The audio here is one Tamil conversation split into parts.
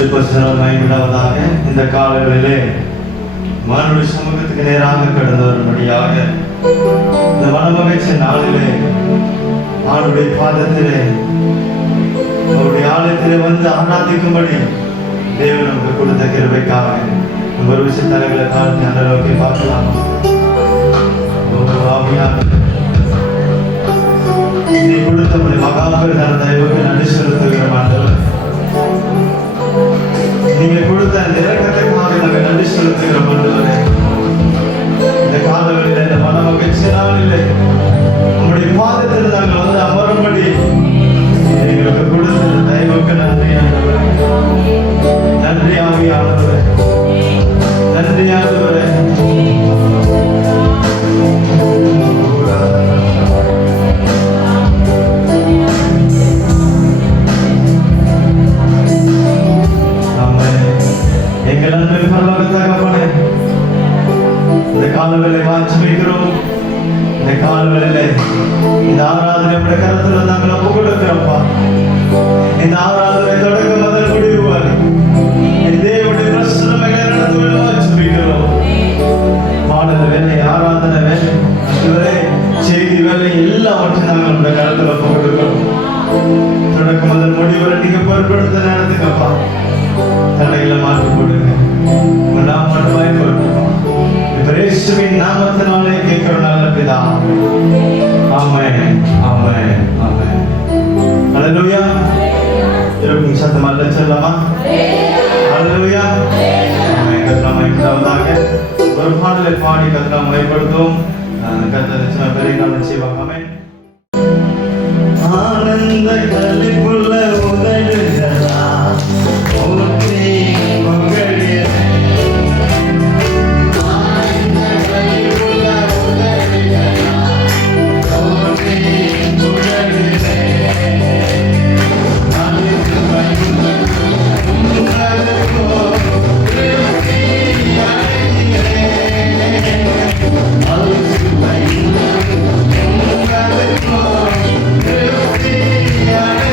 மயங்களாவதாக இந்த காலங்களிலே மனுடைய சமூகத்துக்கு நேராக கடந்து வரும்படியாக இந்த மனமகிழ்ச்சி நாளிலே ஆளுடைய பாதத்திலே அவருடைய ஆலயத்திலே வந்து ஆராதிக்கும்படி தேவன் நமக்கு கொடுத்த கிருபைக்காக ஒரு விஷயத்தலைகளை தாழ்த்தி அந்த அளவுக்கு பார்க்கலாம். நீ கொடுத்தபடி மகாபெருதான தயவுக்கு நன்றி செலுத்துகிற ஆண்டவர், நீங்க கொடுத்த அந்த இறக்கத்துக்காக நாங்கள் நன்றி செலுத்துகிற ஆண்டவரே. இந்த காலங்களில் இந்த மன மகிழ்ச்சி நாளிலே உங்களுடைய பாதத்தில் நாங்கள் வந்து அமரும்படி எங்களுக்கு கொடுத்த தயவுக்கு நன்றி ஆண்டவரே. நன்றி ஆவியானவரே, நன்றி ஆண்டவரே. எங்கள் அன்பின் பரலோகத்தகப்பனே, இந்த காலவேளை வாஞ்சி வைக்கிறோம். இந்த காலவேளையிலே இந்த ஆராதனை உடைய கருத்துல நாங்கள் ஒப்பு கொடுக்கிறோம்ப்பா. இந்த ஆராதனை தொடக்க முதல் முடிவு வரை தேவனுடைய பிரசன்னங்களை நடந்து வாஞ்சி வைக்கிறோம். பாடல் வேலை, ஆராதனை வேலை, இதுவரை செய்தி வேலை எல்லாவற்றையும் நாங்கள் உடைய கருத்துல ஒப்பு கொடுக்கிறோம். தொடக்க முதல் முடிவு வரை நீங்க பொருட்படுத்த நடத்துங்கப்பா. தடைகளை மாற்றி போடுங்க. நாம் மட்டுமாய் பொறுப்போம். இயேசுவின் நாமத்தினாலே கேட்கிறோம் நல்ல பிதாவே. ஆமென், ஆமென், ஆமென். ஹல்லேலூயா. இருக்கும் சத்தமா சொல்லலாமா? ஹல்லேலூயா. ஆமென். கர்த்தரை மகிமைப்படுத்துவதாக ஒரு பாடலை பாடி கர்த்தரை மகிமைப்படுத்துவோம். கர்த்தர் நிச்சயமா பெரிய காரியம் செய்வார். ஆமென். ஆனந்த களிப்புள்ள உதடுகளா ஓதி மகளே, ஆனந்த களிப்புள்ள உதடுகளா ஓதி மகளே, நாளுக்கு பயந்து உங்களுக்கு திருப்தி அடைகிறேன். நாளுக்கு பயந்து உங்களுக்கு திருப்தி அடைகிறேன்.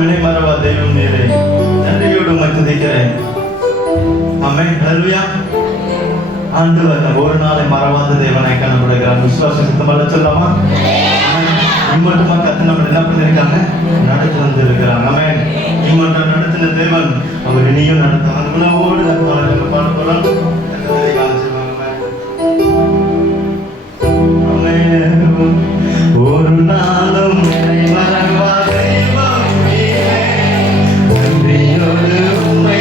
என்னை மறவா தெய்வம் நீரே. நன்றியோடு உம்மை துதிக்கிறேன். ஆமென். ஹல்லேலூயா. ஆண்டவர் ஒரு நாளை மறவாத தேவனை காணப்படுகிறார். விசுவாசத்தோட சொல்லலாமா? இம்மட்டுமா கத்து நம்ம என்ன பண்ணிருக்காங்க? நடத்தி வந்திருக்கிறாங்க. ஆமென். இம்மட்ட நடத்தின தேவன் அவர் இனியும் நடத்த அன்போடு பாட போறோம். ஒரு நாளும் மறவா தெய்வம் நீரே. நன்றியோடு உம்மை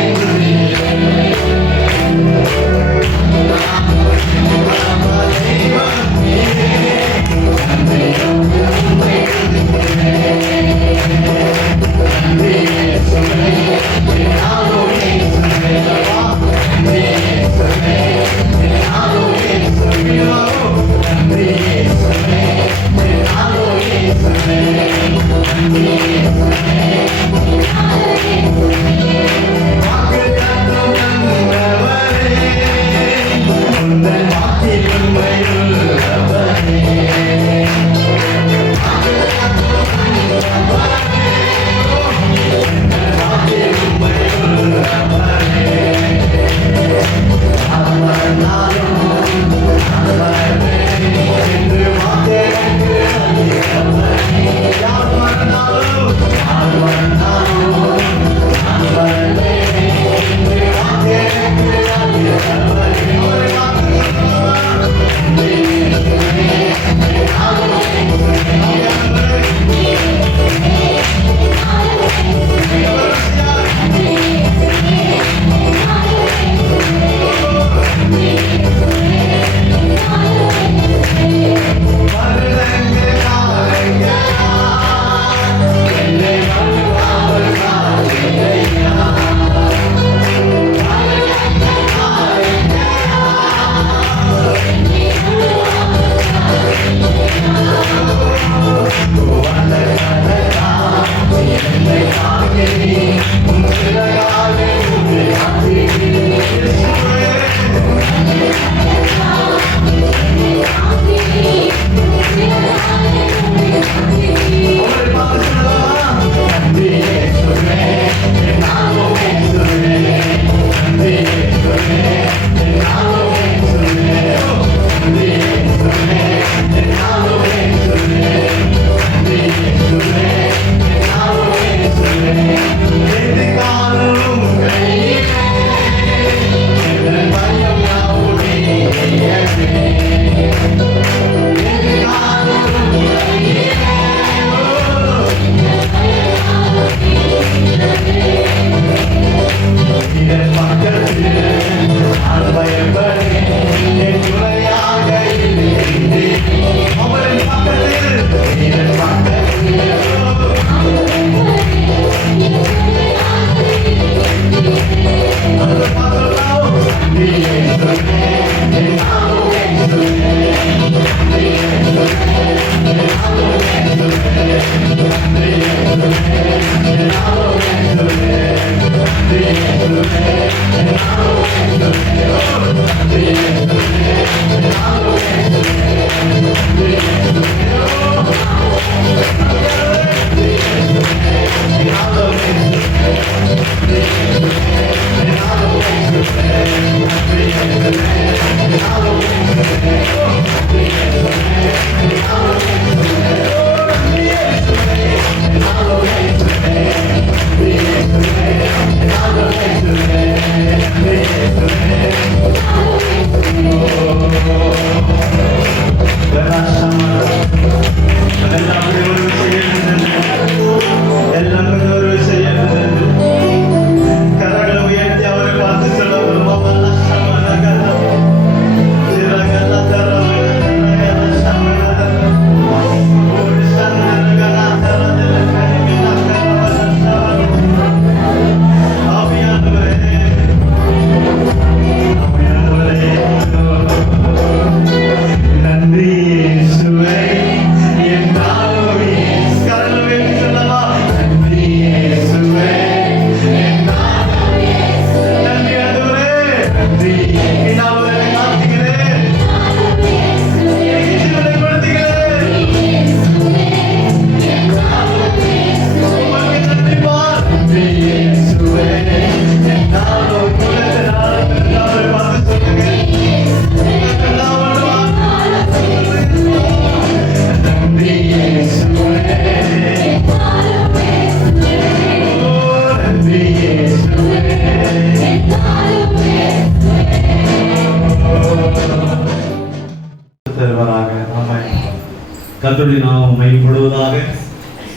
கர்த்தருடைய நாமம் மகிமைப்படுவதாக.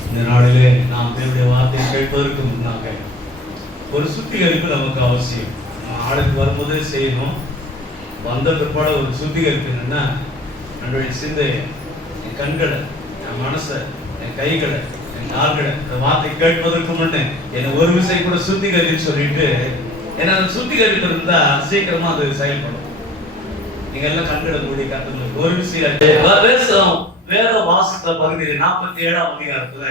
இந்த நாளிலே நாம் தேவனுடைய வார்த்தையை கேட்பதற்கு முன்னாக ஒரு சுத்திகரிப்பு நமக்கு அவசியம். ஆளுக்கு வரும்போதே செய்யணும். வந்த பிற்பாடு ஒரு சுத்திகரிப்பு என்னன்னா, என்னுடைய சிந்தையை, என் கண்களை, என் மனசை, என் கைகளை, என் கால்களை இந்த வார்த்தை கேட்பதற்கு முன்னே என்னை ஒரு விஷயம் கூட சுத்திகரின்னு சொல்லிட்டு, ஏன்னா அந்த சுத்திகரிப்பு இருந்தா சீக்கிரமா அது செயல்படும். நீங்க எல்லாம் கண்களை மூடி கத்துக்கணும். ஒரு விஷயம் வேத வாசித்த பகுதியில் 47ஆம் அதிகாரத்துல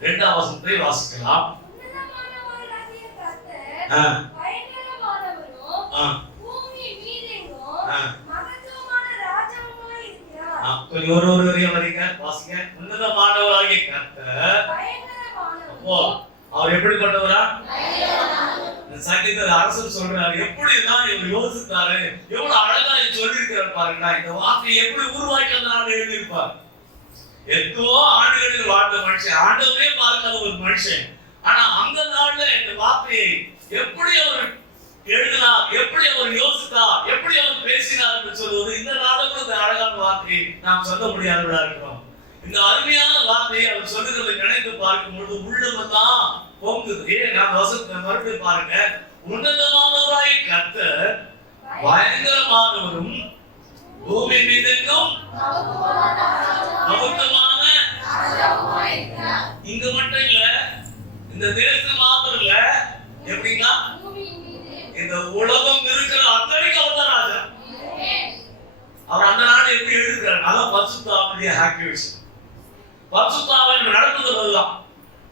2ஆம் வசனத்தை வாசிக்கலாம். கொஞ்சம் ஒரு வரையும் வரீங்க வாசிங்க. உன்னதமானவராகிய கர்த்தர் அவர் எப்படிப்பட்டவரா? சங்கீத அரசர் சொல்றாரு, எப்படிதான் இவர் யோசித்தாரு, எவ்வளவு அழகா சொல்லியிருக்கிறார் பாருங்க. இந்த வார்த்தையை எப்படி உருவாக்கியதுனால எழுதியிருப்பார். எத்தோ ஆண்டுகளில் வாழ்ந்த மனுஷன், ஆண்டவரே பார்க்காத ஒரு மனுஷன், ஆனா அந்த நாள்ல இந்த வார்த்தையை எப்படி அவர் எழுதினார், எப்படி அவர் யோசித்தார், எப்படி அவர் பேசினார் என்று சொல்வது இந்த நாளுக்கு இந்த அழகான வார்த்தையை நாம் சொல்ல முடியாதவர்களா இருக்கிறோம். இந்த அருமையான வார்த்தையை அவர் சொல்லுகிறதை நினைத்து பார்க்கும் பொழுது உள்ளமெல்லாம் பொங்குது. நான் வசனத்தை மறுபடியும் பாருங்க. உன்னதமானவராய் கர்த்தர் பயங்கரமானவரும் பூமி மீதெங்கும் மகத்துவமான, இங்க மட்டும் இல்ல, இந்த தேசம் மாத்திரம் இல்ல, எப்படின்னா இந்த உலகம் இருக்கிற அத்தனைக்கு அவர் தான் ராஜா. அவர் அந்த நாடு எப்படி எழுதுகிறார்? அதான் பரிசுத்தாவினுடைய ஆக்டிவேஷன். பரிசுத்தாவின் நடத்துதல் அதுதான்.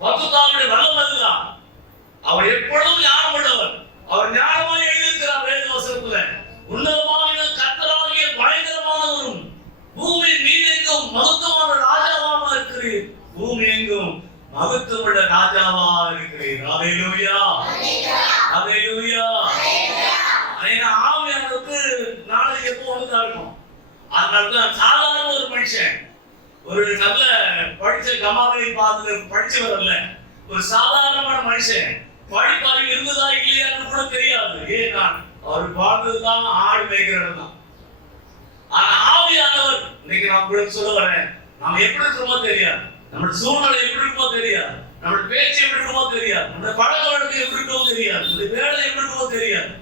பரிசுத்தாவினுடைய வளம் அதுதான். அவர் எப்பொழுதும் ஞானம் உள்ளவர். அவர் ஞானமாய் எழுதியிருக்கிறார் வேத வசனத்துல. உன்னதமான கர்த்தராகிய பயங்கரமானவரும் பூமி மீதெங்கும் மகத்துவமான ராஜாவாக இருக்கிறீர். பூமி எங்கும் மகத்துவமுள்ள ராஜாவா இருக்கிறீர். அல்லேலூயா, அல்லேலூயா. ஆவியானவருக்கு நாளைக்கு எப்போ ஒண்ணுதான் இருக்கும். அதனாலதான் சாதாரண ஒரு மனுஷன், ஒரு நல்ல படிச்ச கமாலை பார்த்து படிச்சவர் அல்ல, ஒரு சாதாரணமான மனுஷன் படிப்பறிவு இருந்ததா இல்லையான்னு கூட தெரியாது. ஏன்னா அவர் வாழ்ந்ததுதான் ஆடு மேய்க்கிறது தான். ஆனா ஆவியானவர், இன்னைக்கு நான் உங்களுக்கு சொல்ல வரேன், நாம எப்படி இருக்கோமோ தெரியாது, நம்மளோட சூழ்நிலை எப்படி இருக்குமோ தெரியாது, நம்மளோட பேச்சு எப்படி இருக்குமோ தெரியாது, நம்மளோட பழக்க வழக்கம் எப்படி இருக்குமோ தெரியாது, நம்மளுடைய வேலை எப்படி இருக்குமோ தெரியாது.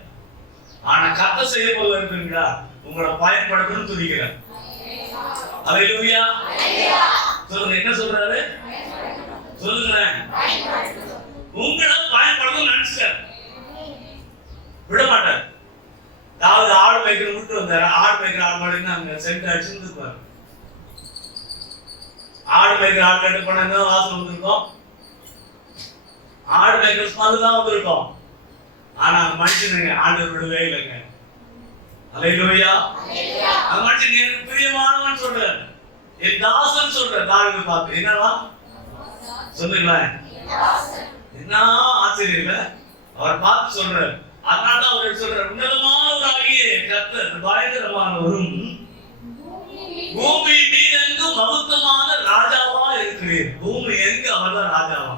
ஆனா கர்த்தர் செய்ய போது இருக்குங்களா, உங்களை பயன்படுத்தணும்னு துதிக்கிறார். அல்லேலூயா. சொல்லுங்க, என்ன சொல்றாரு? சொல்லுங்க. உங்களை பயன்படுத்தணும்னு நினைச்சார், விட மாட்டார். அதாவது ஆடு மேய்க்கிற விட்டு வந்தாரு. ஆடு மேய்க்கிற ஆடு மாடுன்னு அங்க சென்ட் அடிச்சுன்னு இருப்பாரு. ஆடு மேய்க்கிற ஆடு கட்டு பண்ண வாசல் வந்திருக்கோம், ஆடு மேய்க்கிற ஸ்மெல் தான் வந்திருக்கோம். ஆனா மனுஷனுங்க ஆண்டு விடவே இல்லைங்க. அல்லேலூயா. அந்த மனுஷன் எனக்கு பிரியமானவன் சொல்றாரு, என் தாசன் சொல்ற. தாவிதை பார்த்து என்னவா சொல்லுங்களேன், என்ன ஆச்சரியம் இல்ல, அவர் பார்த்து சொல்றாரு. அதனாலதான் அவர் சொல்றார், உன்னதமானவராகிய கர்த்தர் பயங்கரமானவரும் பூமி மீதெங்கும் மகத்துவமான ராஜாவா இருக்கிறீர். பூமி எங்கு அவர் தான் ராஜாவா.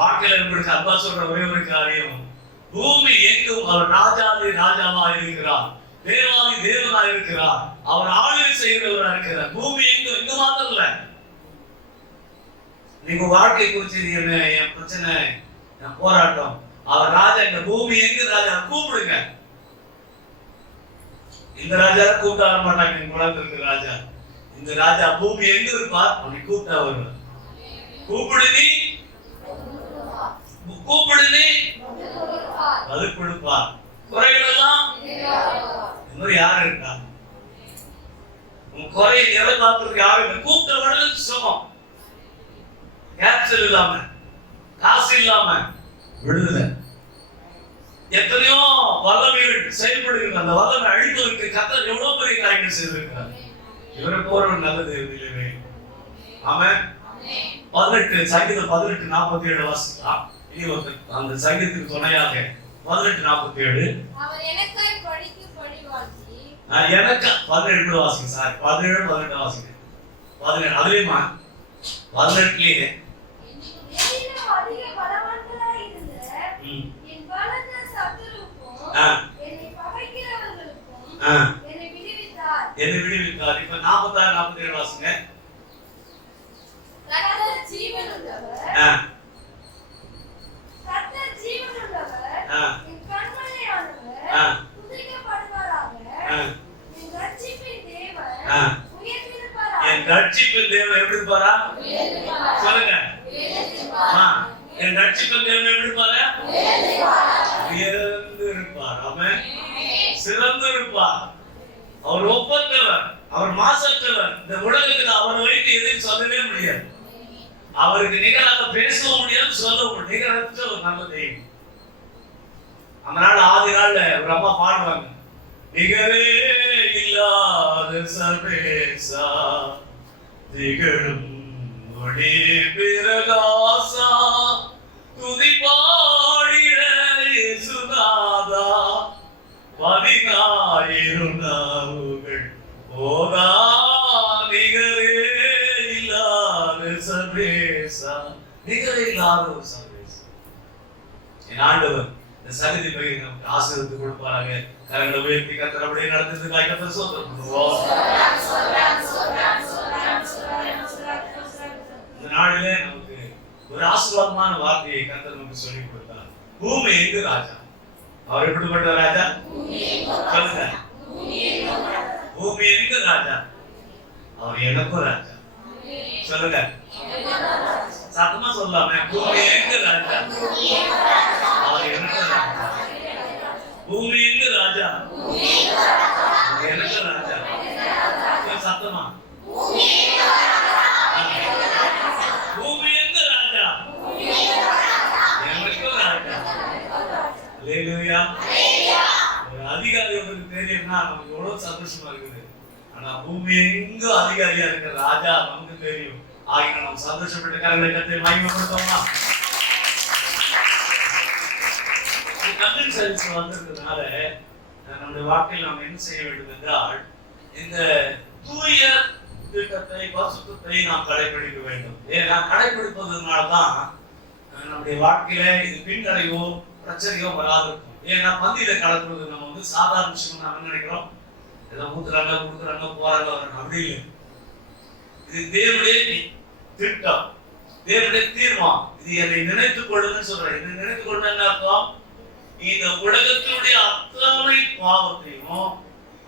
வாழ்க்கையில உங்களுக்கு அப்பா சொல்ற ஒரே ஒரு காரியம், பூமி எங்கும் அவர் ராஜாதி ராஜாவா இருக்கிறார், தேவாதி தேவனா இருக்கிறார், அவர் ஆளுகை செய்கிறவரா இருக்கிறார். பூமி எங்கும், எங்க மாத்திரம் இல்ல. நீங்க வாழ்க்கை குறிச்சு என் பிரச்சனை, என் போராட்டம், அவர் ராஜா. இந்த பூமி எங்க ராஜா கூப்பிடுங்க. இந்த ராஜா கூப்பிட்டு வர மாட்டாங்க. இந்த உலகத்திற்கு ராஜா, இந்த ராஜா பூமி எங்க இருப்பார், அப்படி கூப்பிட்டா வருவார். கூப்பிடு நீ, கூப்பிடு நீ, பதில் கொடுப்பார். குறைகள் எல்லாம் இன்னும் யாரு இருக்கா? உங்க குறையை நிறைவேற்றுறதுக்கு யாரு? கூப்பிட்ட உடனே சுகம், கேப்சல் இல்லாம, காசு இல்லாம விடுதலை. எத்தனையோ வல்லமைகள் செயல்படுகின்ற அந்த வல்லமை அழிப்பதற்கு கர்த்தர் எவ்வளவு பெரிய காரியங்கள் செய்திருக்கிறார். இவரை போற நல்ல தேவதையிலே. ஆமென். 18 சங்கீதம் 18:47 வாசிக்கலாம். இனி அந்த சங்கீதத்துக்கு துணையாக 18:47. அவர் எனக்காய் படிக்கு படி வாசி. எனக்கு 17 வாசிங்க சார். 17 18 வாசிங்க. 17 அதுலயுமா 18லயே அதிக பலவான்களாய் இருந்த என் பலத்த சத்துருக்கும் என்னை பகைக்கிறவர்களுக்கும் என்னை விடுவித்தார். இப்ப 46 47 வாசிங்க. துதிக்கப்படுவாராக. என் ரட்சிப்பின் தேவன் உயர்ந்திருப்பாராக. என் ரட்சிப்பின் தேவன் எப்படி இருப்பாரா? சொல்லுங்க. என் ரட்சிப்பின் தேவன் எப்படி இருப்பாரா? உயர்ந்து இருப்பார். அவன் சிறந்து இருப்பார். அவர் ஒப்பற்றவர், அவர் மாசற்றவர். இந்த உலகத்தில் அவர் வைத்து எதையும் சொல்லவே முடியாது. அவருக்கு நிகராக பேசவும் முடியாது, சொல்லவும் நிகரற்ற ஒரு நல்ல தெய்வம். அந்த நாள் ஆதி நாள்ல ஒரு அம்மா பாடுவாங்க, நிகரே இல்லாத சர்வேசா திகழும் ஒளி பிரகாசா துதி பாடிட இயேசுநாதா 10,000 நாவுகள் போதா நிகரே இல்லாத சர்வேசா. நிகரே இல்லாத ஒரு சர்வேசா. என் ஆண்டவர் இந்த சகதி போய் நமக்கு ஆசீர்வாதத்தை கொடுப்பாராங்க. கரங்களை உயர்த்தி கர்த்தருடைய நடத்துறதுக்காக கர்த்தரை ஸ்தோத்திரம் பண்ணுவோம். இந்த நாளிலே நமக்கு ஒரு ஆசீர்வாதமான வார்த்தையை கர்த்தர் நமக்கு சொல்லி கொடுத்தார். பூமி எங்கு ராஜா? அவர் எப்படிப்பட்ட ராஜா? சொல்லுங்க. பூமி எங்கு ராஜா? அவர் எனக்கும் ராஜா. சொல்லுங்க. சத்தமா சொல்லாம, பூமி எங்கு ராஜா? அவர் எனக்கும் ராஜா. பூமி எங்கு ராஜா? எனக்கு ராஜா. சத்தமா, பூமி எங்கு ராஜா? எனக்கு ராஜா. அல்லேலூயா. ஒரு அதிகாரி உங்களுக்கு தெரியும்னா நமக்கு எவ்வளவு சந்தோஷமா இருக்குது. ஆனா பூமி எங்கு அதிகாரியா இருக்கிற ராஜா நமக்கு தெரியும். ஆகிய நம்ம சந்தோஷப்பட்டு கரங்களை கத்தை மகிமைப்படுத்தோமா? கம்பெனி சர்வீஸ் வந்திருக்கிறதுனால நம்முடைய வாழ்க்கையில் நாம் என்ன செய்ய வேண்டும் என்றால், இந்த தூய திட்டத்தை பரிசுத்தத்தை நாம் கடைபிடிக்க வேண்டும். ஏன்னா கடைபிடிப்பதனால தான் நம்முடைய வாழ்க்கையில இது பின்னடைவோ பிரச்சனையோ வராது இருக்கும். ஏன்னா பந்தியில கலக்குறது நம்ம வந்து சாதாரண விஷயம் நம்ம நினைக்கிறோம், ஏதோ ஊத்துறாங்க கொடுக்குறாங்க போறாங்க வர்றாங்க. அப்படி இல்லை. இது தேவனுடைய திட்டம், தேவனுடைய தீர்மானம். இது என்னை நினைத்துக் கொள்ளுன்னு சொல்றேன். இதை நினைத்துக் கொள்ளுன்னு அர்த்தம், இந்த உலகத்தினுடைய அத்தனை பாவத்தையும்,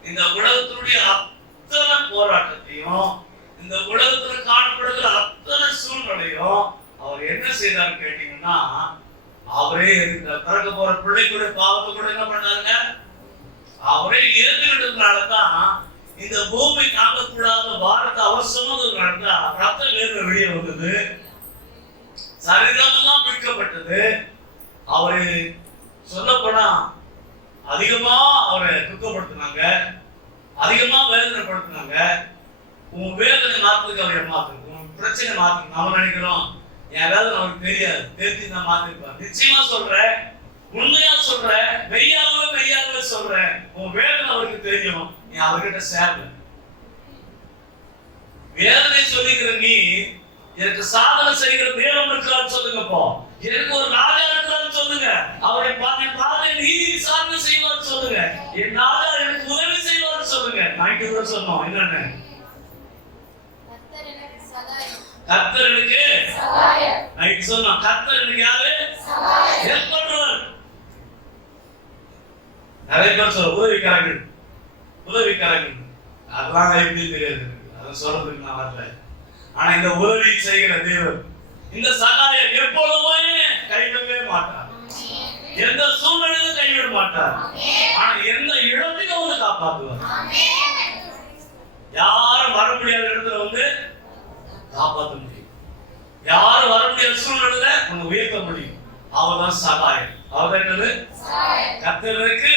இந்த உலகத்தினுடைய அத்தனை போராட்டத்தையும், இந்த உலகத்துல காணப்படுகிற அத்தனை சூழ்நிலையும் அவர் என்ன செய்தார் கேட்டீங்கன்னா, அவரே பிறக்க போற பிள்ளைகளுடைய பாவத்தை கூட என்ன பண்ணாருங்க, அவரே ஏற்றுக்கிட்டதுனாலதான் இந்த பூமி தாங்கக்கூடாத பாரத அவசரமா ரத்த வேர்வை வெளியே வந்தது, சரீரமெல்லாம் பிடிக்கப்பட்டது. அவரு சொல்லப்போனா அதிகமா அவரை துக்கப்படுத்தினாங்க, அதிகமா வேதனைப்படுத்தினாங்க. உன் வேதனை மாத்துறதுக்கு அவரை மாத்துறது, உன் பிரச்சனை மாத்துறது. நம்ம நினைக்கிறோம் யாராவது நமக்கு தெரியாது, தெரிஞ்சு நான் மாத்திருப்பார். நிச்சயமா சொல்றேன், உண்மையா சொல்றேன், மெய்யாகவே சொல்றேன், உன் வேதனை அவருக்கு தெரியும். நீ அவர்கிட்ட சேரல. வேதனை சொல்லிக்கிற நீ எனக்கு சாதனை செய்கிற தேவன் இருக்கிறான்னு சொல்லுங்கப்போ. எனக்கு ஒரு ராஜா இருக்கிறான்னு சொல்லுங்க. அவரை பார்த்து நீதி சாதனை செய்வார்னு சொல்லுங்க. என் ராஜா எனக்கு உதவி செய்வார்னு சொல்லுங்க. நாய்க்கு கூட சொன்னோம் என்னன்னு, கர்த்தர் எனக்கு நைட்டு சொன்னோம். கர்த்தர் எனக்கு யாரு? ஹெல்ப் பண்றவர். நிறைய பேர் சொல்ல உதவிக்காரர்கள். அதெல்லாம் எப்படி தெரியாது, அதை சொல்றதுக்கு நான் வரல. ஆனா இந்த உதவி செய்கிற தேவன், இந்த சகாயம் எப்பொழுதுமே கைவிடவே மாட்டார். எந்த சூழ்நிலையிலும் கைவிட மாட்டார். ஆனா எந்த இடத்திலும் வந்து காப்பாற்றுவார். யாரும் வர முடியாத இடத்துல வந்து காப்பாற்ற முடியும். யாரும் வர முடியாத சூழ்நிலையில உன்னை உயர்த்த முடியும். அவர்தான் சகாயம். அவர் என்னது? கர்த்தருக்கு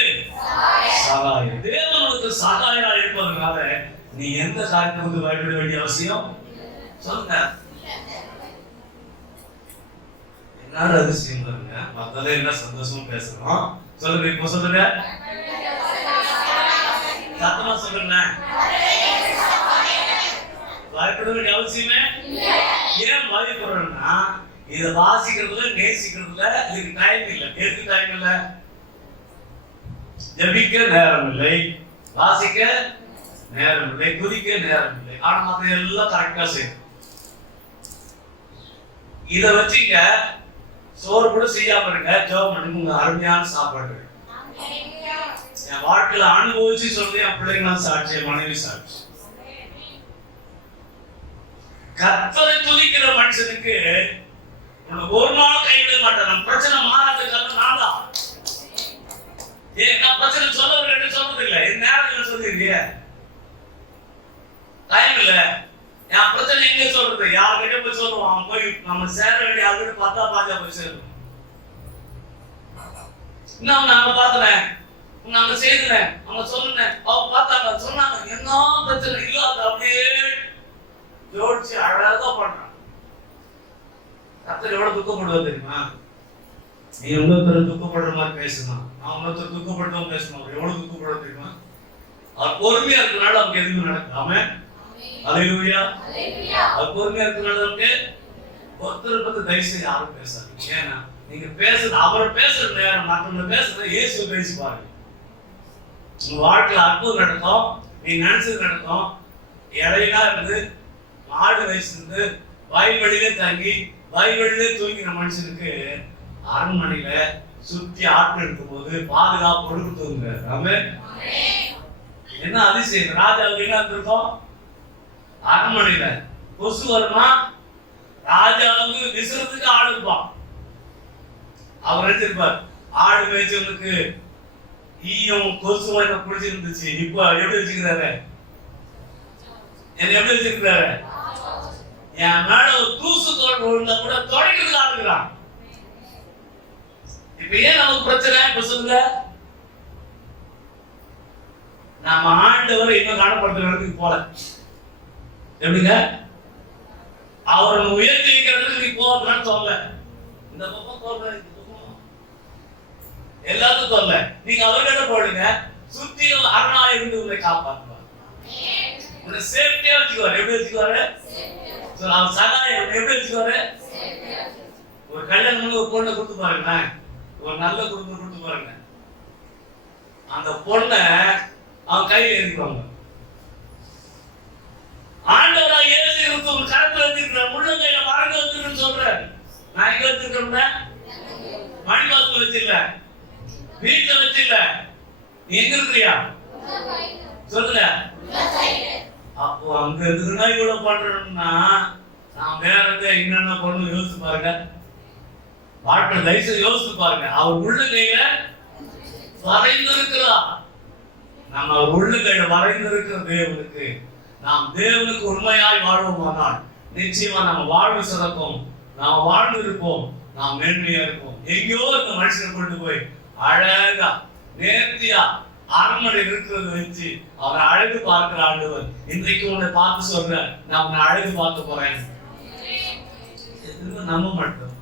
சகாயம். தேவனுக்கு சகாயம் இருப்பதனால நீ எந்த காரியத்துக்கு பயப்பட வேண்டிய அவசியம் சொல்லுங்க. என்ன அதிசயம் பாருங்க, மத்தல என்ன சந்தோஷமா பேசுறோம் சொல்லுங்க. இப்போ சொல்லுங்க, சத்தமா சொல்லுங்க. பயப்பட வேண்டிய அவசியமே ஏன் பயப்படுறோம்னா, இதை வாசிக்கிறதுல நேசிக்கிறதுல இதுக்கு டைம் இல்லை. எதுக்கு டைம் இல்லை? ஜபிக்க நேரம் இல்லை, வாசிக்க நேரம் இல்லை, குதிக்க நேரம் இல்லை. ஆனா மத்த எல்லாம் கரெக்டா செய்யும். இத வச்சுங்க, சோறு கூட செய்யாம இருங்க, ஜெபம் பண்ணுங்க, அருமையான சாப்பாடு. என் வாழ்க்கையில அனுபவிச்சு சொல்றேன். என் பிள்ளைங்களாம் சாட்சி, என் மனைவி சாட்சி. கர்த்தரை துதிக்கிற மனுஷனுக்கு ஒரு நாள் கைவிட மாட்டேன். நம்ம பிரச்சனை மாறாததுக்காக நான் தான். நான் பிரச்சனை சொல்றது இல்லை. என் நேரத்தில் சொல்றீங்க டைம் இல்ல. என் பிரச்சனை எங்க சொல்றது? யார்கிட்ட போய் சொல்லுவான்? போய் நம்ம சேர வேண்டிய யார்கிட்ட பார்த்தா போய் சேருவோம். இன்னும் நாங்க பார்த்தேன், நாங்க செய்தேன், அவங்க சொன்னேன், அவங்க பார்த்தாங்க, சொன்னாங்க, என்ன பிரச்சனை இல்லாத அப்படியே ஜோடிச்சு அழகா பண்றான். கர்த்தர் எவ்வளவு துக்கப்படுவது தெரியுமா? நீ இன்னொருத்தர் துக்கப்படுற மாதிரி பேசணும், நான் இன்னொருத்தர் துக்கப்படுறவங்க பேசணும். அவர் எவ்வளவு துக்கப்படுவது தெரியுமா? அவர் பொறுமையா இருக்கிறனால அவங்க எதுவும் நடக்கும். ஆமென், அல்லேலூயா. அவர் பொறுமையா இருக்கிறனால நமக்கு ஒருத்தர் பத்தி தயவு செய்து யாரும் பேசாது. ஏன்னா நீங்க பேசுறது, அவர் பேசுறது நேரம், மற்றவங்க பேசுறது இயேசு பேசி பாருங்க. உங்க வாழ்க்கையில அற்புதம் நடக்கும். நீ நினைச்சது நடக்கும். இடையிலா இருந்து மாடு வயசுலேருந்து வயல்வெளியிலே தங்கி வயல்வெளியிலே தூங்கின மனுஷனுக்கு அரண்மனையில சுத்தி ஆட்கள் இருக்கும் போது பாதுகாப்பு கொடுத்துங்க. என்ன அதிசயம்! ராஜாவுக்கு என்ன இருந்திருக்கும்? அரண்மனையில கொசு வருமா, ராஜாவுக்கு விசுறதுக்கு ஆடு இருப்பான். அவர் நினைச்சிருப்பார், ஆடு மேய்ச்சவனுக்கு ஈயம் கொசுவா என்ன பிடிச்சிருந்துச்சு. இப்ப எப்படி வச்சுக்கிறாரு? என்ன எப்படி வச்சிருக்கிறாரு? என் மேல ஒரு தூசு தோடு விழுந்தா கூட தொடக்கிறதுக்கு ஆளுகிறான். இப்ப ஏன் நமக்கு பிரச்சனை? இப்ப சொல்லுங்க, நம்ம ஆண்டவரை இன்னும் காணப்படுத்துற இடத்துக்கு போல. எப்படிங்க? அவரை உயர்த்தி வைக்கிறதுக்கு நீ போறதுன்னு சொல்ல. இந்த பக்கம் சொல்ற, எல்லாத்துக்கும் சொல்ல. நீங்க அவர்கிட்ட போடுங்க, சுத்தியும் அரணாய் இருந்து உங்களை காப்பாற்றுவார். உன்னை சேஃப்டியா வச்சுக்குவாரு. எப்படி வச்சுக்குவாரு? அவர் சகாயம் எப்படி வச்சுக்குவாரு? ஒரு கல்யாணம் பண்ணி ஒரு பொண்ணை கொடுத்து பாருங்க, ஒரு நல்ல குடும்பம் கொடுத்து பாருங்க, அந்த பொண்ணை அவன் கையில் எழுதிக்குவாங்க. ஆண்டவராக இயேசு கிறிஸ்து ஒரு கரத்துல வச்சிருக்கிற முள்ளங்கையில மறந்து வச்சிருக்கேன்னு சொல்றாரு. நான் எங்க வச்சிருக்கேன்? மணிவாசல் வச்சில்ல, வீட்டுல வச்சில்ல, நீ எங்க இருக்கிறியா சொல்லுங்க. அப்போ அங்க இருக்குன்னா இவ்வளவு பண்றோம்னா நான் வேற என்னென்ன பண்ணணும் யோசிச்சு பாருங்க. வாழ்க்கை தயவுசெய்து யோசிச்சு பாருங்க. அவர் உள்ளங்கையில வரைந்திருக்கிறா. நம்ம அவர் உள்ளங்கையில வரைந்திருக்கிற தேவனுக்கு நாம் தேவனுக்கு உண்மையாய் வாழ்வோமானால் நிச்சயமா நம்ம வாழ்வு சிறக்கும், நாம் வாழ்ந்து இருப்போம், நாம் மேன்மையா இருப்போம். எங்கேயோ இந்த மனுஷனை கொண்டு போய் அழகா நேர்த்தியா அரண்மனை இருக்கிறது வச்சு அவரை அழகு பார்க்கிற ஆண்டவர் இன்றைக்கு உன்னை பார்த்து சொல்ற, நான் உன்னை அழகு பார்க்க போறேன். நம்ப மாட்டோம்.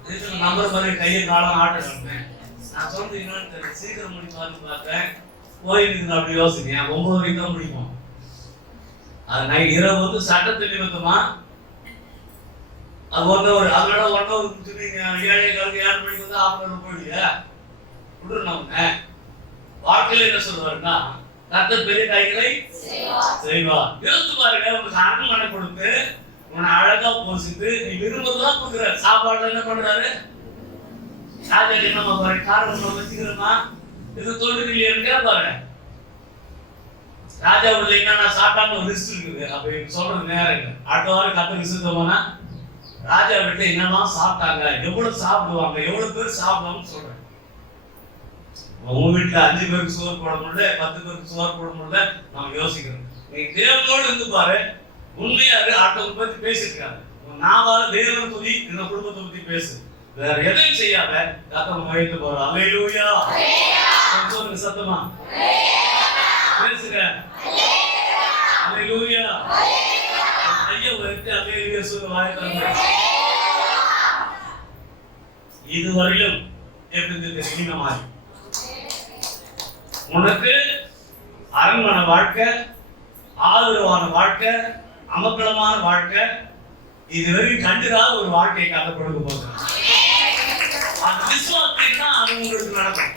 நம்புற மாதிரி கையை காலம் ஆட்டணும். நான் சொல்றது என்னன்னு தெரியல. சீக்கிரம் முடிப்பாருன்னு பார்த்தேன், போயிருக்கு. அப்படி யோசிங்க, 9 வரைக்கும் தான் முடிக்கும். அது நைட் இரவு வந்து சட்டத்தை நிமித்தமா அது ஒன்னவர், அதோட ஒன்னவர் சொன்னீங்க. 7 மணிக்கு வந்து ஆஃப்டர் போயிடுங்க விட்டுருந்தவங்க. வாழ்க்கையில என்ன சொல்றாருன்னா, கர்த்தர் பெரிய காரியங்களை செய்வார். யோசித்து பாருங்க, உங்களுக்கு அரண்மனை கொடுத்து உன்னை அழகா போசிட்டு நீ விரும்புறதுதான் கொடுக்குறாரு. சாப்பாடுல என்ன பண்றாரு? ராஜா என்ன பாரு, காரணம் வச்சுக்கிறோமா, இது தொழில் பாரு. ராஜா உள்ள என்னன்னா சாப்பிட்டாங்க ஒரு லிஸ்ட் இருக்குது. அப்ப சொல்றது நேரம் இல்லை. அடுத்த வாரம் கர்த்தர் விசுத்தமானா ராஜா வீட்டுல என்னெல்லாம் சாப்பிட்டாங்க, எவ்வளவு சாப்பிடுவாங்க, எவ்வளவு பேர் சாப்பிடுவாங்கன்னு சொல்றேன். உங்க வீட்டுல 5 பேருக்கு சோறு போட முடியல, 10 பேருக்கு சோறு போட முடியல, நம்ம யோசிக்கிறோம். நீ தேவனோடு இருந்து பாரு, உண்மையாரு ஆட்டத்தை பத்தி பேசிருக்காரு. நாவால தேவன் துதி இந்த குடும்பத்தை பத்தி பேசு, வேற எதையும் செய்யாத. கர்த்தர் மகிழ்ந்து போற. அல்லேலூயா. சொல்லுங்க சத்தமா பேசுங்க. அல்லேலூயா. ஐயா வந்து அல்லேலூயா சொல்ல வாயை திறந்து. இதுவரையிலும் எப்படி தெரியுமா மாதிரி உனக்கு அரண்மனை வாழ்க்கை, ஆதரவான வாழ்க்கை, அமக்கலமான வாழ்க்கை, இதுவரைக்கும் கண்டிராத ஒரு வாழ்க்கையை கதை கொடுக்க போகிறேன். அந்த விசுவாசம் தான் அது உங்களுக்கு நடக்கும்.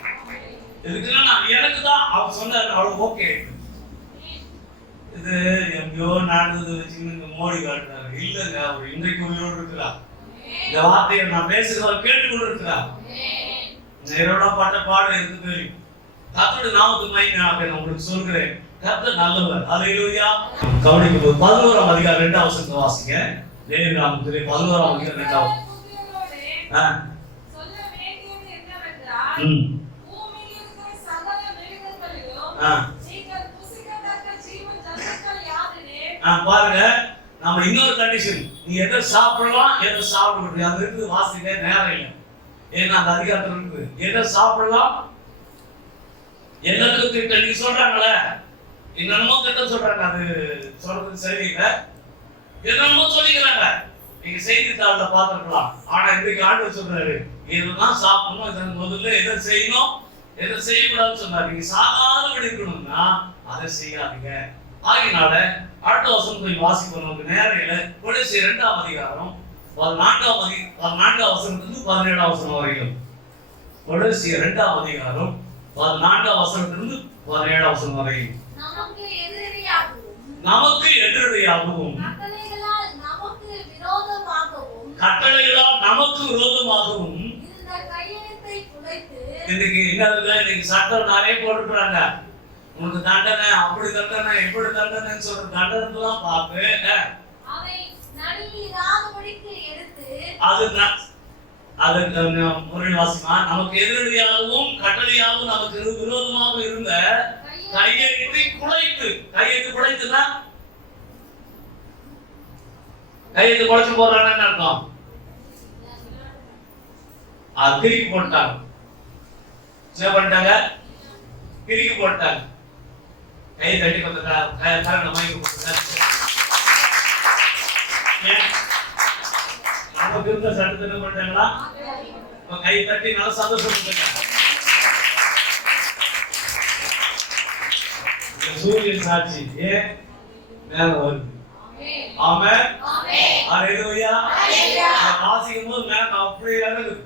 இதுக்குன்னா எனக்கு தான் அவர் சொன்னார், அவ்வளவு ஓகே. இது எங்கேயோ நடந்தது வச்சுன்னு மோடி காட்டுறாரு. இல்லைங்க, அவர் இன்றைக்கு உயிரோடு இருக்கிறார். இந்த வார்த்தையை நான் பேசுகிறவர் கேட்டுக்கொண்டு இருக்கிறார். நேரோட பட்ட பாடம் எனக்கு தெரியும். கர்த்தருடைய நாமத்துக்கு மகிமையாக நான் உங்களுக்கு சொல்கிறேன், கர்த்தர் நல்லவர். ஹல்லேலூயா. கவனிக்கும்போது 11ஆம் அதிகாரம் 2ஆம் வசனத்தை வாசிங்க. லேவியராகமத்திலே 11ஆம் அதிகாரம் 2ஆம் வசனம். சொல்ல வேண்டியது என்னவென்றால், ம். பூமியில் இருக்கிற சகல மிருகங்களிலும் ஆ. நீங்கள் புசிக்கத்தக்க ஜீவ ஜந்துக்கள் யாதெனில், பாருங்க, நாம இன்னொரு கண்டிஷன், நீ எதை சாப்பிடலாம் எதை சாப்பிட முடியாது அது இருக்குது. வாசிக்க நேரம் இல்லை, ஏன்னா அந்த அதிகாரத்தில் இருக்குது. எதை சாப்பிடலாம், எல்லாத்துக்கும் திட்டம். நீங்க சொல்றாங்களே என்னென்னமோ திட்டம் சொல்றாங்க, அது சொல்றது சரியில்லை, என்னென்னமோ சொல்லிக்கிறாங்க. நீங்க செய்தித்தாள்ல பார்த்துருக்கலாம். ஆனா இன்றைக்கு ஆண்டவர் சொல்றாரு, இதெல்லாம் சாப்பிடணும், இதன் முதல்ல எதை செய்யணும் எதை செய்யக்கூடாதுன்னு சொன்னாரு. நீங்க சாகாதபடி இருக்கணும்னா அதை செய்யாதீங்க. ஆகினால அடுத்த வசனம் போய் வாசிப்போம், நமக்கு நேரம் இல்லை. கொலோசியர் 2ஆம் அதிகாரம் 14ஆம் வசனத்திலிருந்து 17ஆம் வசனம் வரைக்கும். கொலோசியர் 2ஆம் அதிகாரம் 14ஆம் வசனத்திலிருந்து 17ஆம் வசனம் வரைக்கும். நமக்கு எதிரியாகவும் நமக்கு எதிரியாகவும் கட்டளைகளால் நமக்கு கட்டளைகளால் நமக்கு விரோதமாகவும் விரோதமாகவும் இருந்த கையெழுத்தை குலைத்து, இன்னைக்கு என்ன இன்னைக்கு சட்டம் நிறைய போட்டுக்கிறாங்க. உனக்கு தண்டனை, அப்படி தண்டனை, இப்படி தண்டனைன்னு சொல்ற தண்டனைலாம் பார்த்து அவை நடுவிராதபடிக்கு எடுத்து, அது முறை வாசிமா, நமக்கு எதிரடியாகவும் கட்டளையாகவும் நமக்கு விரோதமாக இருந்த கையெழுத்தை குலைத்து. கையெழுத்து குலைத்துனா கையெழுத்து குலைச்சு போடுறான்னு அர்த்தம். அது திருப்பி போட்டாங்க, என்ன பண்ணிட்டாங்க, திருப்பி போட்டாங்க. கை தட்டி கொஞ்சம் மைக்கு போட்டு நமக்கு இருந்த சட்டத்தை என்ன பண்ணிட்டாங்களா, கை தட்டி நல்லா சந்தோஷப்பட்டாங்க. சூரியன் சாட்சி ஏன் மேல வருது. ஆமென். ஹல்லேலூயா. வாசிக்கும் போது மேல அப்படியே இருக்குது.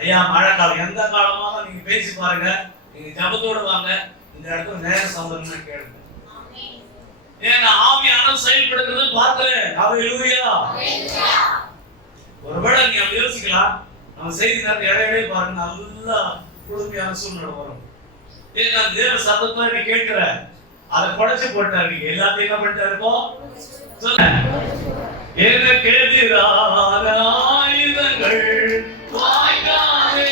ஐயா, மழை காலம் எந்த காலமாக நீங்க பேசி பாருங்க, நீங்க ஜபத்தோட வாங்க, இந்த இடத்துல நேர சம்பந்தம்னா கேளுங்க. ஏன்னா ஆவியானவர் செயல்படுகிறது பார்க்கிறேன். ஹல்லேலூயா. ஒருவேளை நீங்க அப்படி யோசிக்கலாம், நம்ம செய்தி நேரத்தை இடையிடையே பாருங்க, நல்லா குழுமையான சூழ்நிலை வரும். ஏன்னா தேவ சத்தத்தை நீ கேட்கிற, அதை குறைச்சு போட்டாரு. நீங்க எல்லாத்தையும் என்ன பண்ணிட்டு இருக்கோம் சொல்ல, எனக்கு எதிரான ஆயுதங்கள் வாய்க்காதே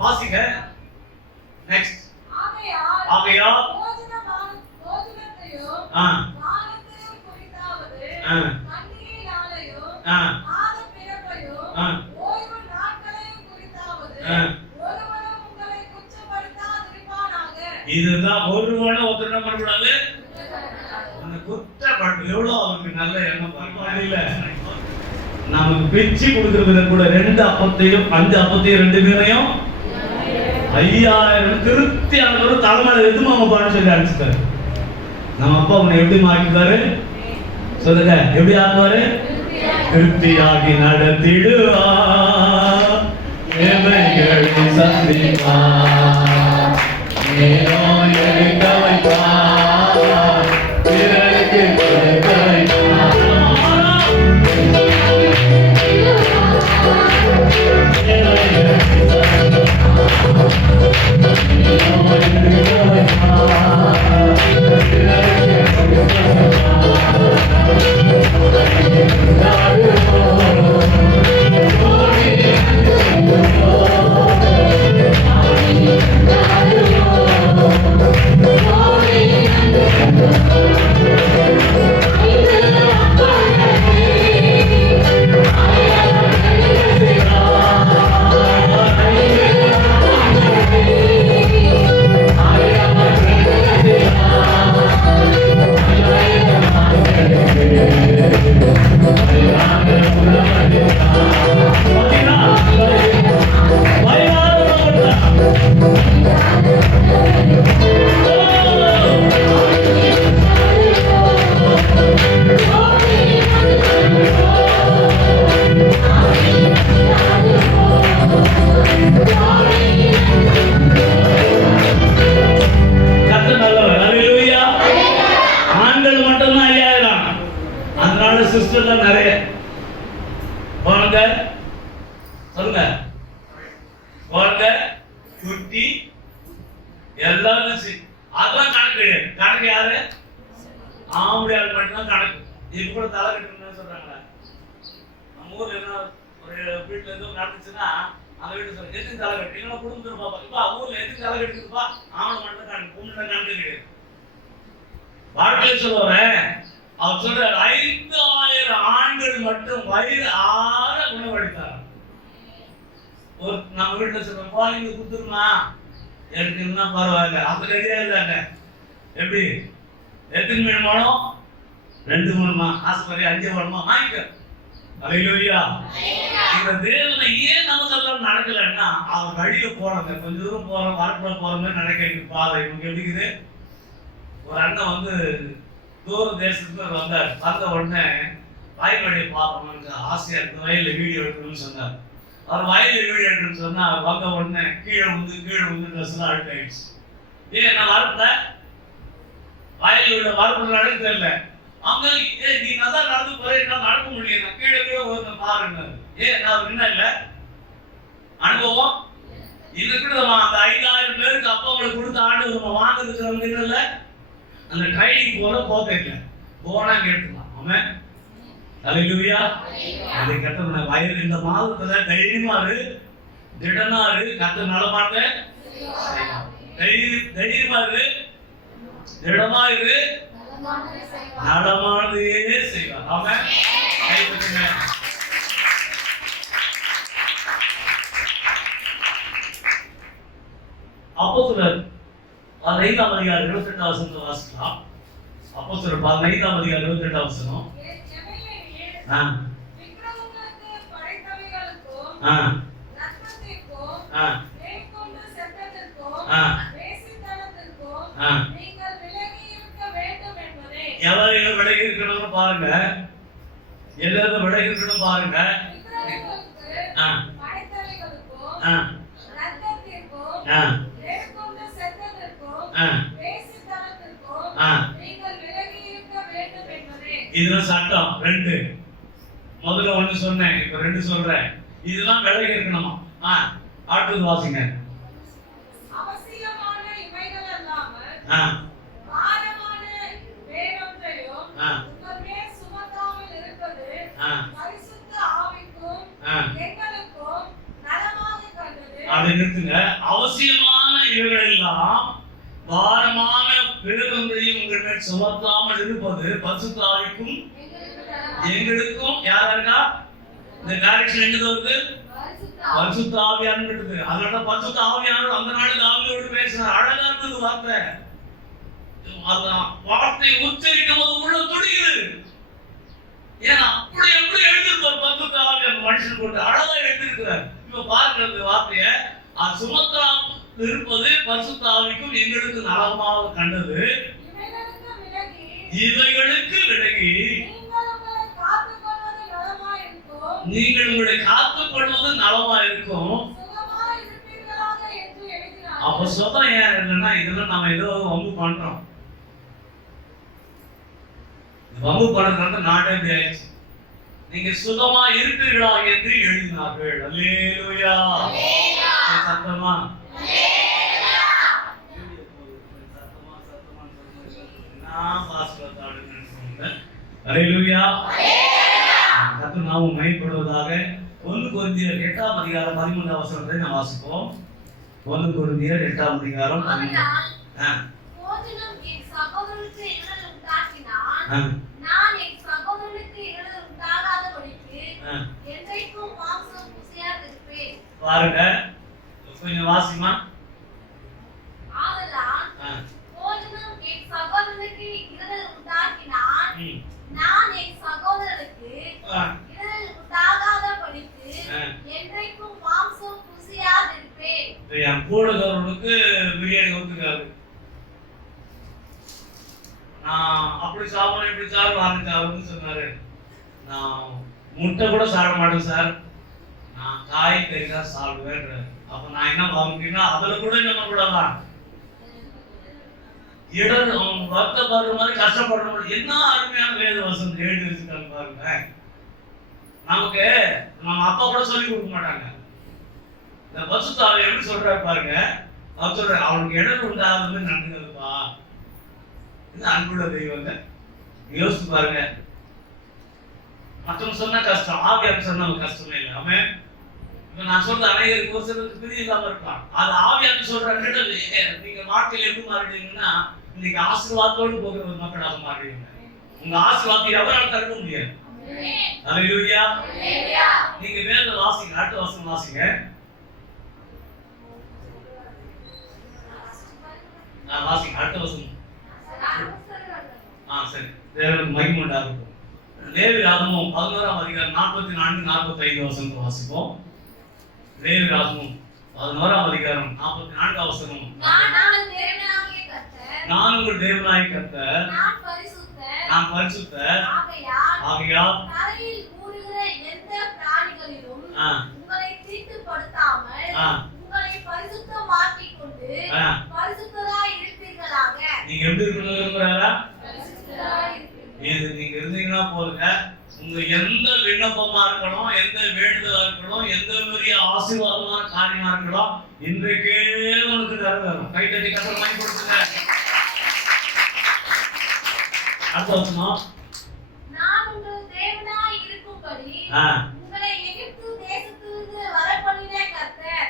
வாசிங்க. நெக்ஸ்ட். ஆகையால் போஜனத்தையும் பானத்தையும் குறித்தாவது, பண்டிகை நாளையும் மாதப்பிறப்பையும் ஓய்வு நாட்களையும் குறித்தாவது ஒருவனும் உங்களை குற்றப்படுத்தாதிருப்பானாக. இதுதான் ஒருவனும் ஒருத்தர் பண்ணக்கூடாது. அந்த குற்றப்பட்டு எவ்வளவு அவருக்கு நல்ல எண்ணம் பாருங்க. நமக்கு பிச்சு கொடுக்கறதுல கூட 2 அப்பத்தையும் 5 அப்பத்தையும் 2 பேரையும் 5000 திருப்தியானவர் தலைமையில எதுவும் அவங்க பாட்டு சொல்லி அனுப்பிச்சிட்டாரு. நம்ம அப்பா உன்னை எப்படி மாற்றிட்டாரு சொல்லுங்க, எப்படி ஆக்குவாரு? திருப்தியாகி நடத்திடுவா, எவைகளை சந்திப்பா, நீரோ எடுக்க வைப்பா, பிறருக்கு கொடுக்க வைப்பா. குட்டி எல்லாரும் அதெல்லாம் கணக்கு கிடையாது. கணக்கு யாரு? ஆம்படியால் மட்டும்தான் கணக்கு. இப்ப கூட தலை கட்டுன்னு சொல்றாங்க. நம்ம ஊர்ல என்ன ஒரு வீட்டுல இருந்து நடந்துச்சுன்னா அந்த வீட்டு சொல்ல எதுக்கு தலை கட்டு எங்களோட குடும்பத்துல பாப்பா இப்ப ஊர்ல எதுக்கு தலை கட்டுதுப்பா ஆவணம் மட்டும் கணக்கு பொண்ணு கணக்கு கிடையாது. வாழ்க்கையில் சொல்லுவேன் அவர் சொல்ற 5000 ஆண்கள் மட்டும் வயிறு ஆற உணவளித்தார். ஒரு நம்ம வீட்டுல சொல்றோம் பாலிங்க கொடுத்துருமா எனக்கு என்ன பரவாயில்ல அப்ப ரெடியா இல்லைங்க. எப்படி எத்தனை மணி வேணும்? 2 வேணுமா? ஆஸ்பத்திரி 5 வேணுமா? வாங்கிக்க. அல்லேலூயா. இந்த தேவனை ஏன் நமக்கு நடக்கலன்னா அவர் வழியில போறாங்க. கொஞ்ச தூரம் போறோம் வரப்புல போறோமே நடக்க பாதை இவங்க எப்படிக்குது. ஒரு அண்ணன் வந்து தூர தேசத்துல வந்தார். வந்த உடனே வயல்வெளியை பார்க்கணும்னு ஆசையா இருக்கு. வயல்ல வீடியோ எடுக்கணும்னு சொன்னார். அவர் வயல்ல வீடியோ எடுக்கணும்னு சொன்னா வந்த உடனே கீழே வந்து ட்ரெஸ் எல்லாம் அழுக்காயிடுச்சு. ஏன் நான் வரப்புல வயலோட வரப்புல நடக்க தெரியல. அங்க நீ நல்லா நடந்து போற என்ன நடக்க முடியும்? கீழே வந்து பாருங்க. ஏன் நான் என்ன இல்ல அனுபவம் இது கூட அந்த 5000 பேருக்கு அப்பா அவங்களுக்கு கொடுத்த ஆண்டு நம்ம வாங்குறதுக்கு இல்ல அந்த ட்ரைனிங் போல போகல போனா கேட்டுக்கலாம். ஆமென். அல்லேலூயா. அது கட்டண வயல் இந்த மாதத்துல தைரியமா இரு, திடனா இரு, கர்த்தர் நலமானதை தைரியமா இரு, திடமா இரு, நலமானதையே செய்வார். ஆமென். கைப்பற்றுங்க. அப்போஸ்தலர் 15ஆம் அதிகாரம் 28ஆம் வசனத்தை வாசிக்கலாம். அப்போஸ்தலர் 15ஆம் அதிகாரம் 28ஆம் வசனம். விலகி இருக்கணும் பாருங்க. எல்லாரும் விலகி இருக்கணும் பாருங்க. இதுதான் சட்டம். 2 முதல்ல 1 சொன்னேன், இப்ப 2 சொல்றேன். இதெல்லாம் விலகி இருக்கணுமா? அடுத்தது வாசிங்க. அவசியமான இவைகள் அல்லாமல் பாரமான வேறொன்றையும் உங்கள் மேல் சுமத்தாமல் இருப்பது பரிசுத்த ஆவிக்கும் எங்களுக்கும் நலமாக கண்டது. அதை நிறுத்துங்க. அவசியமான இவைகள் எல்லாம் பாரமான வேறொன்றையும் உங்கள் மேல் சுமத்தாமல் இருப்பது பரிசுத்த ஆவிக்கும் எங்களுக்கும் யாரா இருக்கா? இந்த டைரக்ஷன் எங்க வருது? பரிசுத்த ஆவியானவர் இருக்கு. அதனால பரிசுத்த ஆவியானவர் அந்த நாளுக்கு ஆவியோடு பேசுறார். அழகா இருந்தது வார்த்தை. அதான் வார்த்தை உச்சரிக்கும் போது உள்ள துடிக்குது. ஏன்னா அப்படி எப்படி எழுதிருப்பார் பரிசுத்த ஆவி அந்த மனுஷன் கொண்டு அழகா எழுதிருக்கிறார். இப்ப பாருங்க அந்த வார்த்தைய சுமத்ரா இருப்பது பரிசுத்த ஆவிக்கும் எங்களுக்கு நலமாக கண்டது. இவைகளுக்கு விலகி நீங்கள் உங்களை காத்துக் கொள்வது நலமா இருக்கும். அப்ப சுகம் ஏன் இல்லைன்னா இதெல்லாம் நம்ம ஏதோ வம்பு பண்றோம். வம்பு பண்றதுனால நாடே இப்படி ஆயிடுச்சு. நீங்க சுகமா இருப்பீர்களா என்று எழுதினார்கள். அல்லேலூயா. சத்தமா அல்லேலூயா. கர்த்தர் நாமம் மகிமைப்படுவதாக. 1 கொரிந்தியர் 8ஆம் அதிகாரம் 13ஆம் வசனத்தை நாம் வாசிப்போம். 1 கொரிந்தியர் 8ஆம் அதிகாரம் 13. போஜனம் என் சகோதரனுக்கு இடரல் உண்டாக்கினான், நான் என் சகோதரனுக்கு இடரல் உண்டாகாதபடிக்கு என்றைக்கும் மாம்சம் ருசியாதிருப்பேன். பாருங்க கொஞ்சம் வாசிமா. ஆதலால் போஜனம் என் சகோதரனுக்கு இடரல் உண்டாக்கினான், நான் என் சகோதரனுக்கு இடரல் உண்டாகாதபடிக்கு என்றைக்கும் மாம்சம் ருசியாதிருப்பேன். என் கூடதவனுக்கு பிரியாணி ஒத்துக்காது. நான் அப்படி சாப்பிடணும் இப்படி சாப்பிடுன்னு சொன்னாரு. நான் முட்டை கூட சாப்பிட மாட்டேன் சார், நான் காய்கறி தான் சாப்பிடுவேன். அப்ப நான் என்ன வாங்கினா அதுல கூட என்ன பண்ணக்கூடாதான் இடர் வருத்தப்படுற மாதிரி கஷ்டப்படுற மாதிரி என்ன அருமையான வேத வசனம் எழுதி வச்சுக்காங்க பாருங்க. நமக்கு நம்ம அப்பா கூட சொல்லி கொடுக்க மாட்டாங்க. இந்த பரிசுத்த ஆவி எப்படி சொல்றாரு பாருங்க. அவர் சொல்றாரு, அவனுக்கு இடம் உண்டாகுது நடந்துங்கப்பா. இது அன்புள்ள தெய்வங்க. யோசிச்சு பாருங்க. மற்றவங்க சொன்னா கஷ்டம், ஆவியார் சொன்னா கஷ்டமே இல்லை. அவன் இப்ப நான் சொல்ற அனைவருக்கு ஒரு சிலருக்கு பிரிவு இல்லாம இருப்பான். அது ஆவியார் சொல்றாங்க. நீங்க வாழ்க்கையில் எப்படி மாறிட்டீங்கன்னா இன்னைக்கு ஆசீர்வாதத்தோடு போகிற ஒரு மக்களாக மாறிடுவீங்க. உங்க ஆசீர்வாதத்தை எவரால் தடுக்க முடியாது. அல்லேலூயா. நீங்க வேத வாசிங்க, அடுத்த வசனம் வாசிங்க. வாசிங்க அடுத்த வசனம். சரி, தேவனுக்கு மகிமை உண்டாகட்டும். லேவியராகமம் 11ஆம் அதிகாரம் 44 45 வசனம் வாசிப்போம். லேவியராகமம் 11ஆம் அதிகாரம் 44 வசனம். நான் உங்கள் தேவனாகிய கர்த்தர், நான் பரிசுத்தர், ஆகையால் தரையில் ஊறுகிற எந்த பிராணிகளிலும் உங்களை தீட்டுப்படுத்தாமல் உங்களை பரிசுத்தமாக்கிக் கொண்டு பரிசுத்தராய் இருப்பீர்களாக. நீங்க எப்படி இருக்கணும் விரும்புறாரா? பரிசுத்தராய் இருப்பீர்கள். இது நீங்க இருந்தீங்கன்னா போதுங்க. உங்க எந்த விண்ணப்பமா இருக்கணும், எந்த வேண்டுதலா இருக்கணும், எந்த பெரிய ஆசீர்வாதமான காரியமா இருக்கணும், இன்றைக்கே உங்களுக்கு நிறைவேறும். கை தட்டி கஷ்டம் வாங்கி கொடுத்துங்க. அடுத்த வசனம். நான் உங்கள் தேவனாய் இருக்கும்படி உங்களை எகிப்து தேசத்திலிருந்து வரப்பண்ணின கர்த்தர்,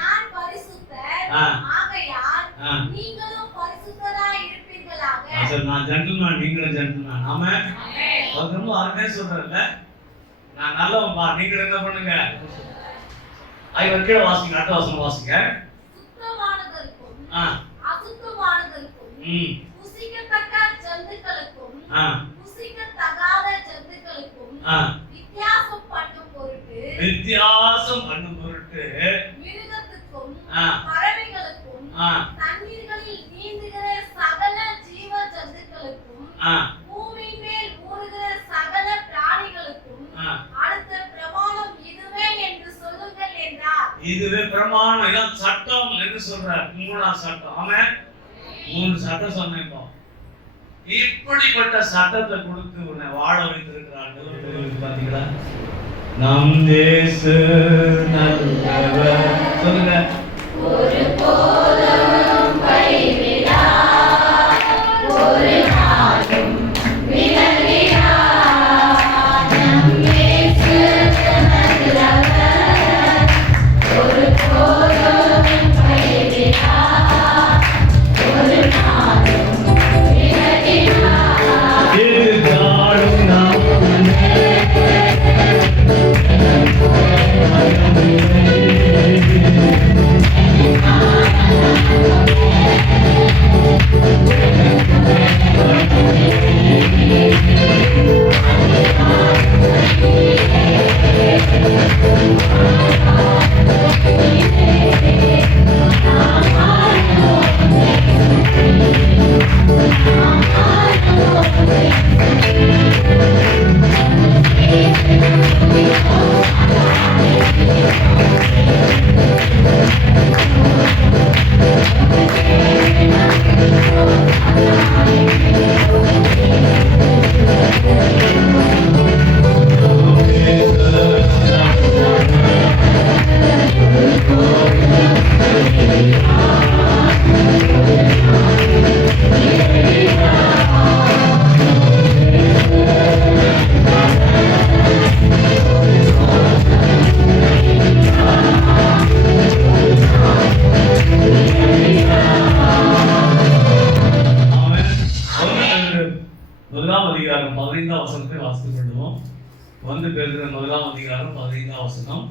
நான் பரிசுத்தர், ஆகையால் நீங்களும் பரிசுத்தராய் இருப்பீர்களாக. நான் ஜென்டில்மேன், நீங்களும் ஜென்டில்மேன். ஆமென். அது ரொம்ப அருமையா சொல்றேன்ல. நான் நல்லவன்பா, நீங்க என்ன பண்ணுங்க? கீழே வாசிங்க, அடுத்த வசனம் வாசிங்க. சுத்தமானதற்கும் அசுத்தமானதற்கும் புசிக்கத்தக்க ஜந்துக்களுக்கும் புசிக்கத்தகாத ஜந்துக்களுக்கும் வித்தியாசம் பண்ணும் பொருட்டு மிருகத்துக்கும் பறவைகளுக்கும் தண்ணீர்களில் நீந்துகிற சகல ஜீவ ஜந்துக்களுக்கும் பூமியின் மேல் ஊறுகிற சகல பிராணிகளுக்கும் அடுத்த பிரமாணம் இதுவே என்று சொல்லுங்கள் என்றார். இதுவே பிரமாணம், இதான் சட்டம் என்று சொல்றார். 3ஆம் சட்டம். ஆமென். 3 சட்டம் சொன்னேன். இப்படிப்பட்ட சட்டத்தை கொடுத்து உன்னை வாழ வைத்திருக்கிறார்கள். பாத்தீங்களா? நம் தேச நல்லவர். சொல்லுங்க. ஒரு போதும் கைவிடா, ஒரு நாளும் விலகிடா. நம் இயேசு நல்லவர், ஒரு போதும் கைவிடா, ஒரு நாளும் விலகிடா. எதிர்காலம் நாம் முதலாம் அதிகாரம் 15ஆம் வசனத்தை வாசித்துக் கொள்வோம். 1 பேதுரு முதலாம் அதிகாரம் 15ஆம் வசனம்.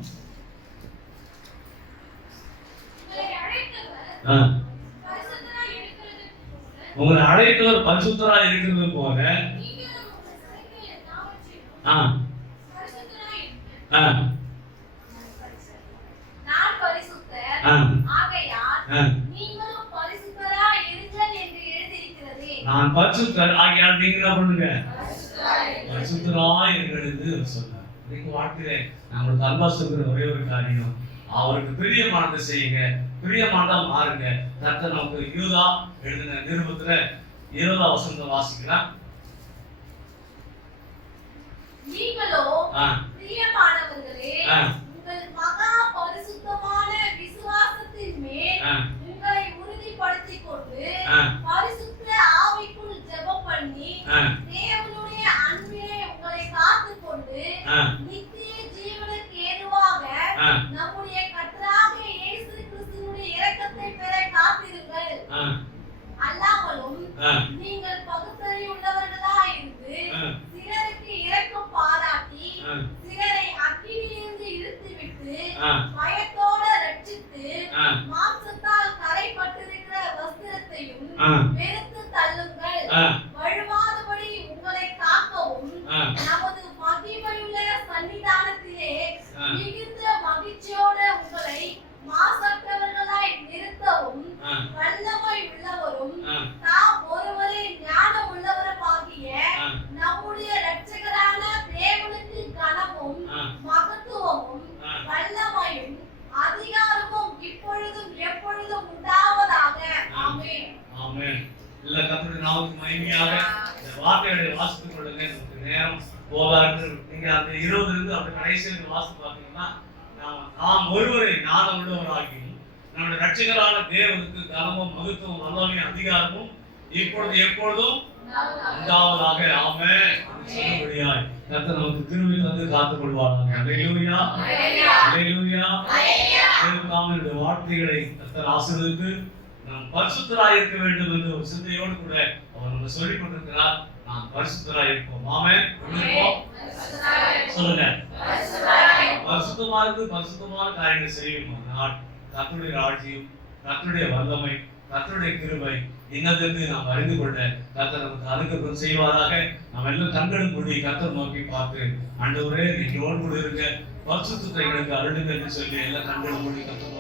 உங்களை அழைத்தவர் பரிசுத்தராய் இருக்கிறது போல நான் பரிசுத்தர், ஆகையால் நீங்களும் பரிசுத்தராய் இருங்கள் என்று எழுதியிருக்கிறது. நான் பரிசுத்தர் ஆகையால் நீங்க என்ன பண்ணுங்க? பரிசுத்தராய் இருக்கிறது சொன்னார். இன்னைக்கு வாழ்க்கையில நம்மளுக்கு அன்பா சொல்கிற ஒரே ஒரு காரியம், அவருக்கு பிரியமானதை செய்யுங்க, பிரியமானதா மாறுங்க. கர்த்தர் நமக்கு யூதா எழுதின நிருபத்துல 20ஆம் வசனத்தை வாசிக்கலாம். நீங்களோ பிரியமானவர்களே, உங்கள் மகா பரிசுத்தமான விசுவாசத்தின் மேல் உங்களை உறுதிப்படுத்திக் கொண்டு பரிசுத்த ஆவிக்குள் ஜெபம் பண்ணி தேவனுடைய அன்பிலே உங்களை காத்துக்கொண்டு நித்திய ஜீவனுக்கு ஏதுவாக நம்முடைய கர்த்தராகிய இயேசு கிறிஸ்துவினுடைய இரக்கத்தை பெற காத்திருங்கள். அல்லாமலும் நீங்கள் பகுத்தறிவுள்ளவர்களாய் இருந்து சிலருக்கு இரக்கம் பாராட்டி சிலரை அக்கினியிலிருந்து இழுத்துவிட்டு பயத்தோடு ரட்சித்து மாம்சத்தால் கரைப்பட்டிருக்கிற வஸ்திரத்தையும் வெறுத்து தள்ளுங்கள். வழுவாதபடி உங்களை காக்கவும் நமது மகிமையுள்ள சன்னிதானத்திலே மிகுந்த மகிழ்ச்சியோடு உங்களை மாசற்றவர்களாய் நிறுத்தவும் வல்லமை உள்ளவரும் தாம் ஒருவரே ஞானம் உள்ளவருமாகிய நம்முடைய இரட்சகரான தேவனுக்கு கனமும் மகத்துவமும் வல்லமையும் அதிகாரமும் இப்பொழுதும் எப்பொழுதும் உண்டாவதாக. ஆமென். ஆமென். இல்ல கர்த்தருடைய நாமத்துக்கு மகிமையாக இந்த வார்த்தைகளை வாசித்துக் கொள்ளுங்க. நமக்கு நேரம் போகாது. நீங்க அந்த 20 இருந்து அப்படி கடைசியில் வாசித்து பார்த்தீங்கன்னா நாம் ஒருவரை ஞானம் உள்ளவராகியும் நம்முடைய ரட்சகரான தேவனுக்கு கனமும் மகத்துவம் வல்லமையும் அதிகாரமும் இப்பொழுது எப்பொழுதும் உண்டாவதாக. ஆமென். சொல்லும்படியாய் கர்த்தர் நமக்கு கிருபை தந்து காத்துக் கொள்வாராக. அல்லேலூயா, அல்லேலூயா. தேவனுடைய வார்த்தைகளை கர்த்தர் ஆசீர்வதித்து நாம் பரிசுத்தராய் இருக்க வேண்டும் என்று ஒரு சிந்தையோடு கூட அவர் நம்ம சொல்லிக் கொண்டிருக்கிறார். நாம் பரிசுத்தராய் இருப்போம். ஆமென். சொல்லுங்க. பரிசுத்தமா இருந்து பரிசுத்தமான காரியங்கள் செய்யும். கர்த்தருடைய ராஜ்யம், கர்த்தருடைய வல்லமை, கர்த்தருடைய கிருபை இன்னதென்று நாம் அறிந்து கொள்ள கர்த்தர் நமக்கு அனுகிரகம் செய்வாராக. நாம் எல்லாம் கண்களும் மூடி கர்த்தர் நோக்கி பார்த்து ஆண்டவரே நீங்க ஓடு கூட இருங்க, பரிசுத்தத்தை எங்களுக்கு அருளுங்க என்று சொல்லி எல்லாம் கண்களும் மூடி கர்த்தர்